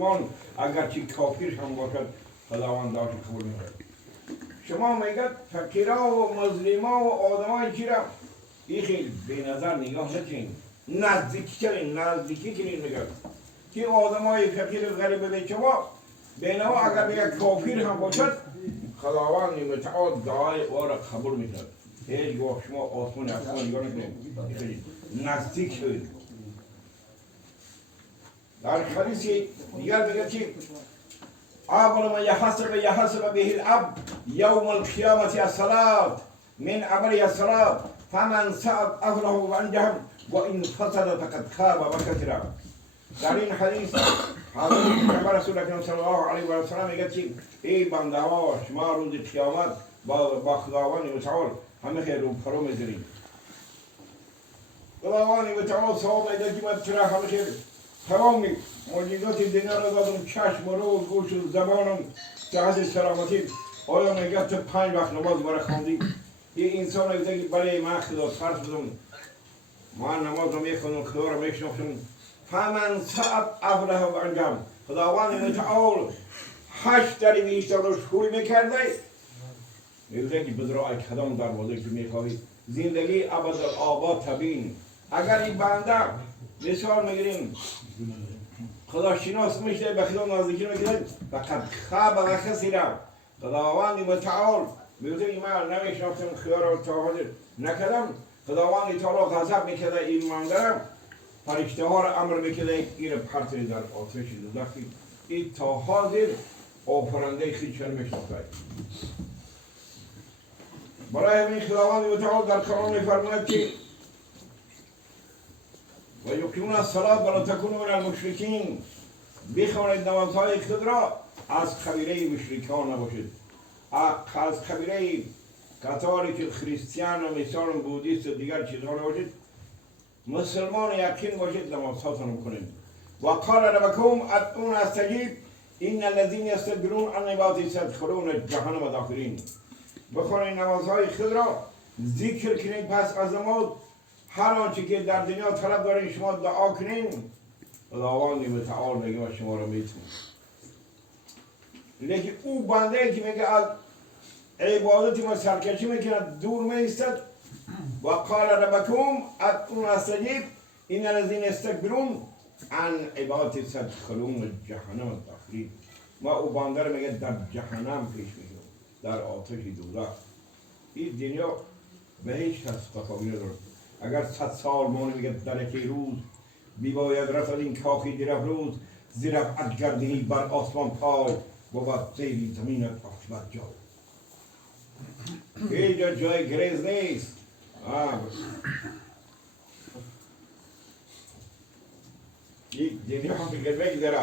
مسلمان اگر چی کافر هم باشد خداوند داشت قبول می‌کند. شما میگد فقیرا و مظلما و آدمای چی را این خیلی به نظر نگاه نکنین، نزدیکی کنین میگد که آدمای فقیر غریب به شما بینما اگر به یک کافر هم باشد خداوند متعال دعای او را قبول میکند. هیچ وقت شما آسمان نگاه نکنید، نزدیک شوید. در حدیث دیگر میگه که اول ما یحسب به العبد یوم القیامة الصلاة من عمل الصلاة فمن سعد اهله و انجهم و این فسد فقد خاب و خسر. در این حدیث حضرت رسول اکرم صلی الله علیه و سلم میگه که ای بنده ها شما روز قیامت با خداوند متعال همه خیر رو فرو میذارید. خداوند متعال ثواب میده که من چرا همه خیر تمام معجزات دنیا را دادم، چشم و رو گوش و زبانم صحت سلامتی. آیا میگه تو 5 وقت نماز برای خواندی؟ یه انسان میگه که برای من خدا فرض بدم من نماز رو میخوندم خدا رو میشناختم. فمن سعد افله و انجام خداوند متعال 8 درویش را شوی میکرده میگه که بدرای کدام دروازه که میخواهی زندگی ابدالآباد تبین. اگر این بنده مثال میگیریم خدا شناس میشه به خدا نزدیکی میگیره فقط خواب و خسیره. خداوند متعال میگه من نمیشناختم خدا را تا حاضر نکردم. خداوند تعالی غضب میکرده این منده فرشته ها را امر میکرده این پرتری در آتش دوزخی. این تا حاضر آفرنده خویش را میشناخته. برای همین خداوند متعال در قرآن میفرماید که و یقیمون الصلاة ولا تکونوا من المشرکین، بخوانید نمازهای خود را از قبیله مشرکان نباشید. از قبیله کاتولیک که خریستیان و مثال بودیست و دیگر چیزها نباشید. مسلمان یقین باشید نمازهاتون بکنید. و قال ربکم ادعون استجیب این الذین یستكبرون عن عبادتی سیدخلون جهنم داخلین. بخوانید نمازهای خود را ذکر کنید. پس از نماز هر آنچه که در دنیا طلب دارین شما دعا کنین خداوند متعال میگه شما را میتونه. لیکن او بنده که میگه از عبادت ما سرکشی میکنه دور میستد. و قال ربکم ادعون استجیب این الذین یستكبرون عن عبادتی سیدخلون جهنم داخلین. ما او بنده رو میگه در جهنم پیش میگیرم، در آتش دوزخ. این دنیا به هیچ کس تفاوتی نداره. اگر 100 سال مانه میگه در یک روز بیباید رفت این کاخی در افروز زیر ابعد گردنی بر آسمان پای بود زیر زمینت عاقبت جا. اینجا جای گریز نیست. این دنیا هم بگذره